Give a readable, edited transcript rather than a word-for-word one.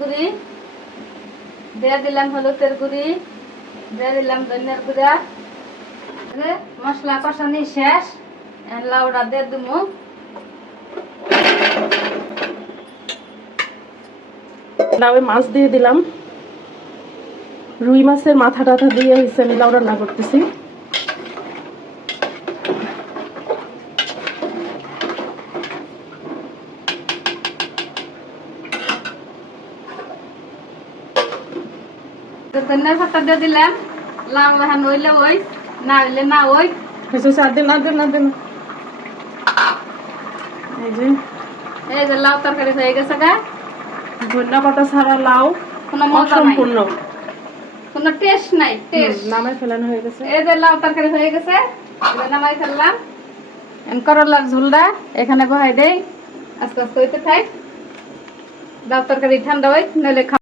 গুঁড়ি দিয়ে দিলাম, হলুদের গুঁড়ি দিয়ে দিলাম, ধনিয়ার গুঁড়া। মশলা কষানি শেষ, লাউডা দিয়ে দিমু। লাউয়ে মাছ দিয়ে দিলাম, রুই মাছের মাথা টাথা দিয়ে হয়েছে আমি লাউ রান্না করতেছি। ধনিয়ার পাতা দিয়ে দিলাম। লাউ এখন হইলে ওই, না হইলে না ওই। এই যে লাউ তরকারি হয়ে গেছে গা। ধনিয়া পাতা ছাড়া লাউ কোনো মজা নাই, অসম্পূর্ণ, কোনো টেস্ট নাই। টেস্ট নামে ফেলানো হয়ে গেছে। এই যে লাউ তরকারি হয়ে গেছে, নামাই ফেললাম। করলার ঝোলটা এখানে বহাই দেই, আস্তে আস্তে হইতে থাক। লাউ তরকারি ঠান্ডা হয়, নইলে